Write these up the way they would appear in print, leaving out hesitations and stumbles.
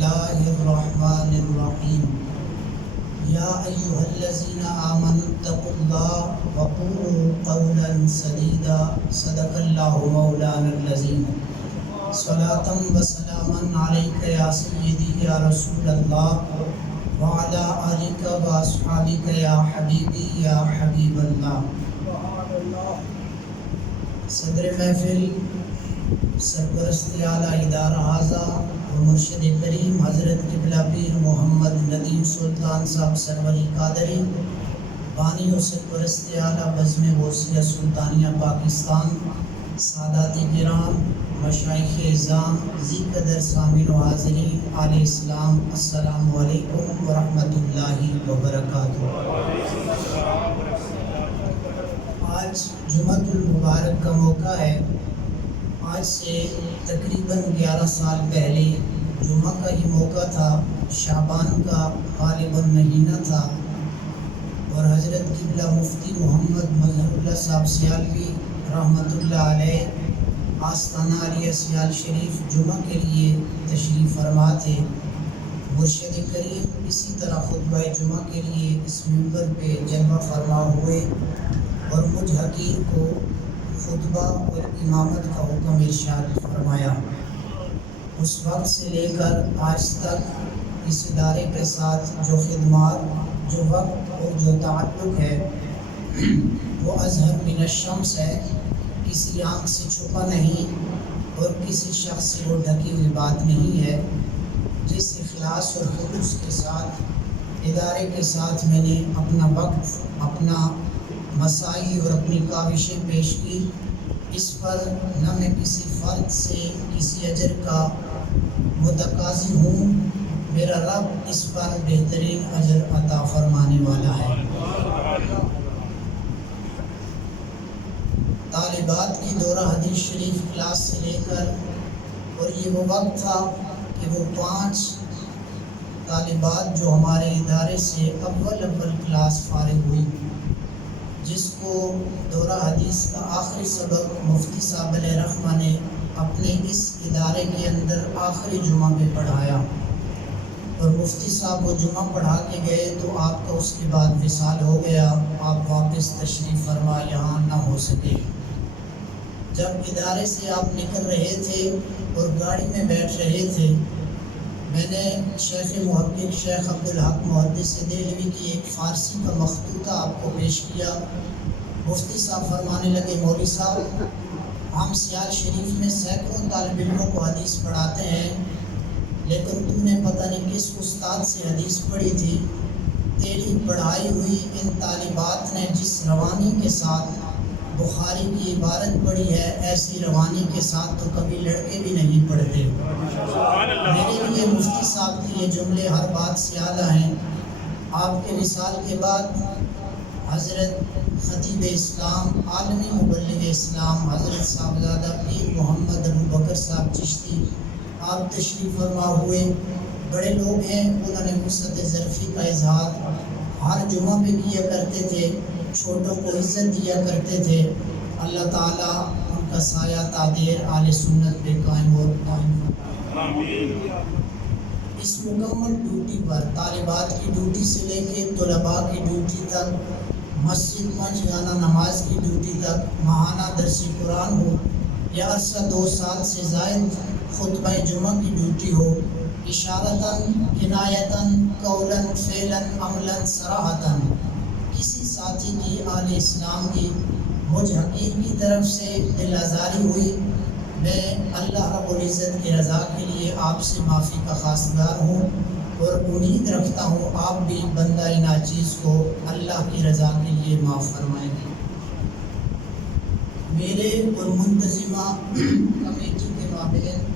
الله الرحمن الرحيم يا أيها الذين آمنوا اتقوا الله وقولوا قولا سديدا صدق الله مولانا العظيم صلاة وسلاما عليك يا سيدي يا رسول الله وعلى آلك وأصحابك يا حبيبي يا حبيب الله. صدر محفل سرپرست اعلیٰ ادارہ اعضا و مرشد کریم حضرت قبلہ پیر محمد ندیم سلطان صاحب سروری قادری بانی و سرپرست اعلیٰ بزم غوثیہ سلطانیہ پاکستان، سادات کرام، مشائخ اعظام، ذی قدر سامعین و حاضرین، علیہ السلام، السلام علیکم ورحمۃ اللہ وبرکاتہ۔ آج جمعۃ المبارک کا موقع ہے۔ آج سے تقریباً 11 سال پہلے جمعہ کا ہی موقع تھا، شعبان کا غالباً مہینہ تھا، اور حضرت قبلہ مفتی محمد مظہر اللہ صاحب سیالوی رحمۃ اللہ علیہ آستانہ علیہ سیال شریف جمعہ کے لیے تشریف فرما تھے۔ مرشد کریم اسی طرح خطبہ جمعہ کے لیے اس منبر پہ جلوہ فرما ہوئے اور مجھ حقیر کو خطبہ اور امامت کا حکم ارشاد فرمایا۔ اس وقت سے لے کر آج تک اس ادارے کے ساتھ جو خدمات، جو وقت اور جو تعلق ہے وہ اظہر من الشمس ہے، کسی آنکھ سے چھپا نہیں اور کسی شخص سے وہ ڈھکی ہوئی بات نہیں ہے۔ جس اخلاص اور خلوص کے ساتھ ادارے کے ساتھ میں نے اپنا وقت، اپنا مساعی اور اپنی کاوشیں پیش کی، اس پر نہ میں کسی فرد سے کسی اجر کا متقاضی ہوں، میرا رب اس پر بہترین اجر عطا فرمانے والا ہے۔ طالبات کی دورہ حدیث شریف کلاس سے لے کر، اور یہ وہ وقت تھا کہ وہ 5 طالبات جو ہمارے ادارے سے اول کلاس فارغ ہوئی، جس کو دورہ حدیث کا آخری سبق مفتی صاحب علیہ رحمہ نے اپنے اس ادارے کے اندر آخری جمعہ میں پڑھایا، اور مفتی صاحب وہ جمعہ پڑھا کے گئے تو آپ کا اس کے بعد وصال ہو گیا، آپ واپس تشریف فرما یہاں نہ ہو سکے۔ جب ادارے سے آپ نکل رہے تھے اور گاڑی میں بیٹھ رہے تھے، میں نے شیخ محقق شیخ عبدالحق محدث دہلوی کی ایک فارسی کا مخطوطہ آپ کو پیش کیا۔ مفتی صاحب فرمانے لگے، مولوی صاحب ہم سیال شریف میں سینکڑوں طالب علموں کو حدیث پڑھاتے ہیں، لیکن تم نے پتہ نہیں کس استاد سے حدیث پڑھی تھی، تیری پڑھائی ہوئی ان طالبات نے جس روانی کے ساتھ بخاری کی عبارت پڑھی ہے، ایسی روانی کے ساتھ تو کبھی لڑکے بھی نہیں پڑھتے۔ میرے لیے مفتی صاحب کے یہ جملے ہر بات سے اعلیٰ ہیں۔ آپ کے وصال کے بعد حضرت خطیب اسلام، عالمی مبلغ اسلام، حضرت صاحبزادہ پیر محمد ابو بکر صاحب چشتی آپ تشریف فرما ہوئے۔ بڑے لوگ ہیں، انہوں نے وسعت ظرفی کا اظہار ہر جمعہ پہ کیا کرتے تھے، چھوٹوں کو عزت دیا کرتے تھے۔ اللہ تعالیٰ ان کا سایہ تادیر اہل سنت پہ قائم اور قائم۔ اس مکمل ڈیوٹی پر، طالبات کی ڈیوٹی سے لے کے طلباء کی ڈیوٹی تک، مسجد پنج گانا نماز کی ڈیوٹی تک، ماہانہ درس قرآن ہو یا عرصہ 2 سال سے زائد خطبہ جمعہ کی ڈیوٹی ہو، اشارتاً، کنایتاً، قولاً، فعلاً، عملاً، صراحتاً، کسی ساتھی کی، اہل اسلام کی، مجھ حقیر کی طرف سے دل آزاری ہوئی، میں اللہ رب العزت کی رضا کے لیے آپ سے معافی کا خواستگار ہوں، اور امید رکھتا ہوں آپ بھی بندہ ناچیز کو اللہ کی رضا کے لیے معاف فرمائیں گے۔ میرے اور منتظمہ کمیٹی کے مابین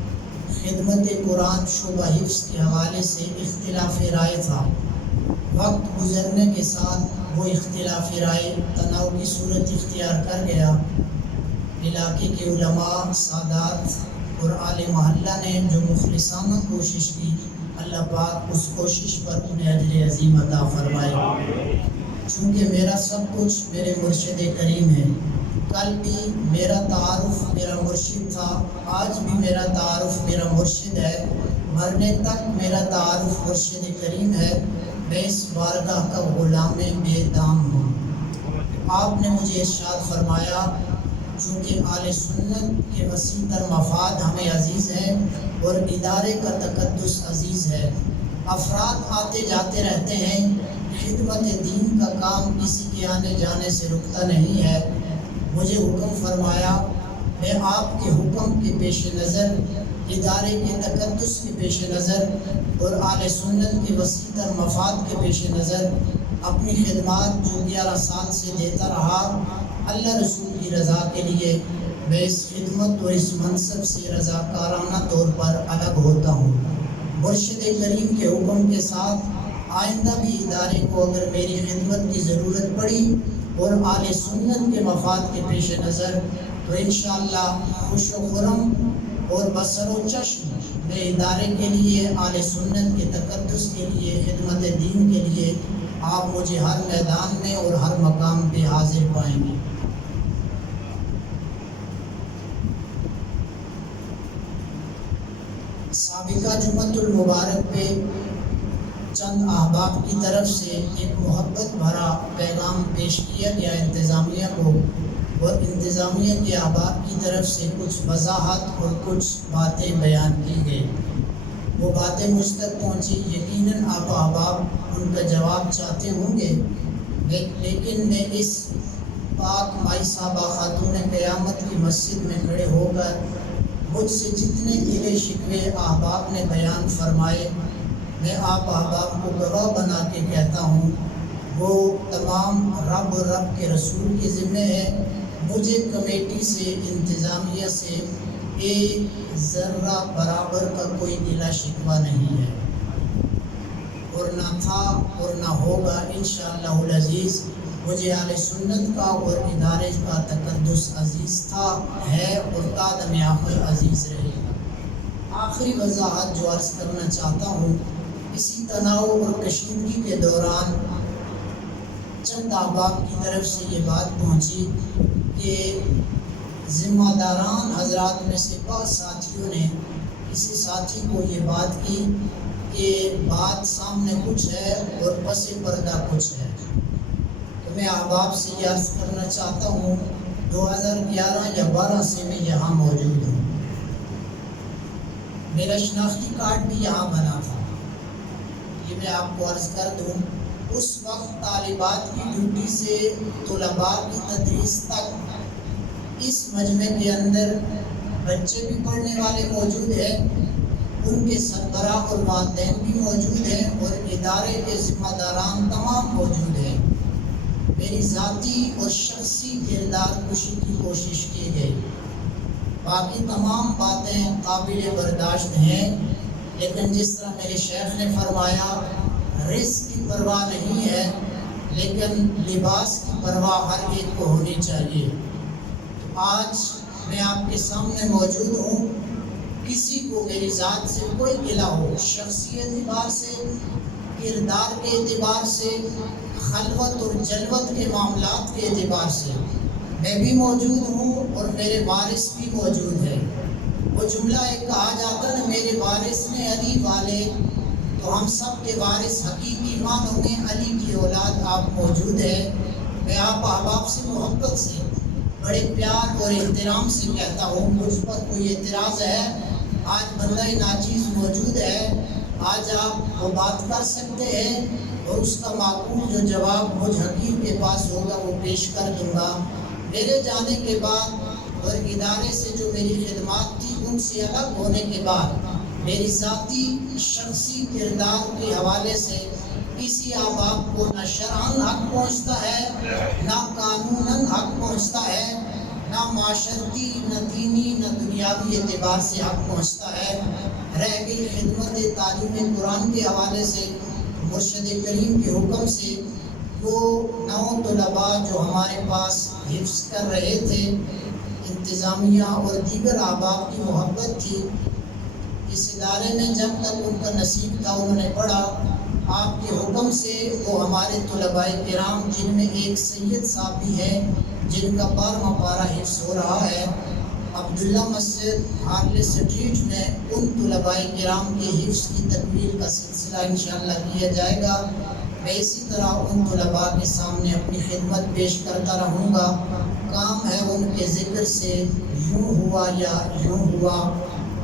خدمت قرآن شعبہ حفظ کے حوالے سے اختلاف رائے تھا۔ وقت گزرنے کے ساتھ وہ اختلاف رائے تناؤ کی صورت اختیار کر گیا۔ علاقے کے علماء، سادات اور اہل محلہ نے جو مخلصانہ کوشش کی، اللہ پاک اس کوشش پر انہیں اجر عظیم عطا فرمائے۔ چونکہ میرا سب کچھ میرے مرشد کریم ہے، کل بھی میرا تعارف میرا مرشد تھا، آج بھی میرا تعارف میرا مرشد ہے، مرنے تک میرا تعارف مرشد کریم ہے، میں اس بارگاہ کا غلام بے دام ہوں۔ آپ نے مجھے ارشاد فرمایا چونکہ اہل سنت کے وسیع تر مفاد ہمیں عزیز ہیں اور ادارے کا تقدس عزیز ہے، افراد آتے جاتے رہتے ہیں، خدمت دین کا کام کسی کے آنے جانے سے رکتا نہیں ہے، مجھے حکم فرمایا میں آپ کے حکم کے پیش نظر، ادارے کے تقدس کے پیش نظر اور اہل سنت کے وسیع تر مفاد کے پیش نظر اپنی خدمات جو 11 سال سے دیتا رہا، اللہ رسول کی رضا کے لیے میں اس خدمت اور اس منصب سے رضاکارانہ طور پر الگ ہوتا ہوں۔ مرشد کریم کے حکم کے ساتھ آئندہ بھی ادارے کو اگر میری خدمت کی ضرورت پڑی اور اہل سنت کے مفاد کے پیش نظر تو انشاءاللہ خوش و خرم اور بسر و چشم میں ادارے کے لیے، اہل سنت کے تقدس کے لیے، خدمت دین کے لیے آپ مجھے ہر میدان میں اور ہر مقام پہ حاضر پائیں گے۔ سابقہ جمعۃ المبارک پہ چند احباب کی طرف سے ایک محبت بھرا پیغام پیش کیا گیا انتظامیہ کو، اور انتظامیہ کے احباب کی طرف سے کچھ وضاحت اور کچھ باتیں بیان کی گئی۔ وہ باتیں مجھ تک پہنچی، یقیناً آپ احباب ان کا جواب چاہتے ہوں گے، لیکن میں اس پاک مائی صاحبہ خاتون قیامت کی مسجد میں کھڑے ہو کر مجھ سے جتنے گلے شکوے احباب نے بیان فرمائے، میں آپ احباب کو گواہ بنا کے کہتا ہوں وہ تمام رب کے رسول کے ذمہ ہے۔ مجھے کمیٹی سے، انتظامیہ سے ایک ذرہ برابر کا کوئی گلہ شکوہ نہیں ہے، اور نہ تھا اور نہ ہوگا انشاءاللہ العزیز۔ مجھے اہل سنت کا اور ادارے کا تقدس عزیز تھا، ہے اور تا دم آخر عزیز رہے گا۔ آخری وضاحت جو عرض کرنا چاہتا ہوں، اسی تناؤ اور کشیدگی کے دوران چند احباب کی طرف سے یہ بات پہنچی کہ ذمہ داران حضرات میں سے بعض ساتھیوں نے کسی ساتھی کو یہ بات کی کہ بات سامنے کچھ ہے اور پس پردہ کچھ ہے۔ تو میں احباب سے یہ عرض کرنا چاہتا ہوں 2011 یا 12 سے میں یہاں موجود ہوں، میرا شناختی کارڈ بھی یہاں بنا تھا، یہ میں آپ کو عرض کر دوں۔ اس وقت طالبات کی ڈیوٹی سے طلباء کی تدریس تک اس مجمع کے اندر بچے بھی پڑھنے والے موجود ہیں، ان کے سربراہ اور والدین بھی موجود ہیں، اور ادارے کے ذمہ داران تمام موجود ہیں۔ میری ذاتی اور شخصی کردار کشی کی کوشش کی گئی، باقی تمام باتیں قابل برداشت ہیں، لیکن جس طرح میرے شیخ نے فرمایا رزق کی پرواہ نہیں ہے لیکن لباس کی پرواہ ہر ایک کو ہونی چاہیے۔ تو آج میں آپ کے سامنے موجود ہوں، کسی کو میری ذات سے کوئی گلہ ہو، شخصی اعتبار سے، کردار کے اعتبار سے، خلوت اور جلوت کے معاملات کے اعتبار سے میں بھی موجود ہوں اور میرے وارث بھی موجود ہے۔ وہ جملہ ایک کہا جاتا ہے، میرے وارث نے علی والے، تو ہم سب کے وارث حقیقی معنوں میں علی کی اولاد آپ موجود ہیں۔ میں آپ احباب سے محبت سے، بڑے پیار اور احترام سے کہتا ہوں، مجھ پر کوئی اعتراض ہے؟ آج بندہ ناچیز موجود ہے، آج آپ وہ بات کر سکتے ہیں اور اس کا معقول جو جواب مجھ حکیم کے پاس ہوگا وہ پیش کر دوں گا۔ میرے جانے کے بعد اور ادارے سے جو میری خدمات تھی ان سے الگ ہونے کے بعد میری ذاتی شخصی کردار کے حوالے سے کسی احباب کو نہ شرعاً حق پہنچتا ہے، نہ قانوناً حق پہنچتا ہے، نہ معاشرتی، نہ دینی، نہ دنیاوی اعتبار سے حق پہنچتا ہے۔ رہ گئی خدمت تعلیم قرآن کے حوالے سے، مرشد کریم کے حکم سے وہ 9 طلباء جو ہمارے پاس حفظ کر رہے تھے، انتظامیہ اور دیگر احباب کی محبت تھی، اس ادارے میں جب تک ان کا نصیب تھا انہوں نے پڑھا، آپ کے حکم سے وہ ہمارے طلباء کرام جن میں ایک سید صاحب بھی ہیں جن کا 12واں پارہ حفظ ہو رہا ہے، عبداللہ مسجد ہارلے اسٹریٹ میں ان طلباء کرام کے حفظ کی تکمیل کا سلسلہ انشاءاللہ کیا جائے گا۔ میں اسی طرح ان طلباء کے سامنے اپنی خدمت پیش کرتا رہوں گا۔ کام ہے ان کے ذکر سے یوں ہوا یا یوں ہوا،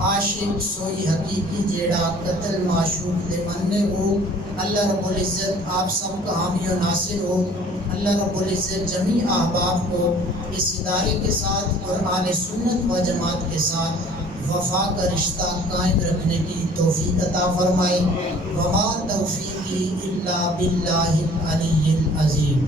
عاشق سوئی حقیقی جیڑا قتل معشوق دے مننے ہو۔ اللہ رب العزت آپ سب کا حامی و ناصر ہو۔ اللہ رب العزت جمیع احباب کو اس ادارے کے ساتھ اور اہل سنت و جماعت کے ساتھ وفا کا رشتہ قائم رکھنے کی توفیق عطا فرمائے۔ وما توفیقی الا باللہ العلی العظیم۔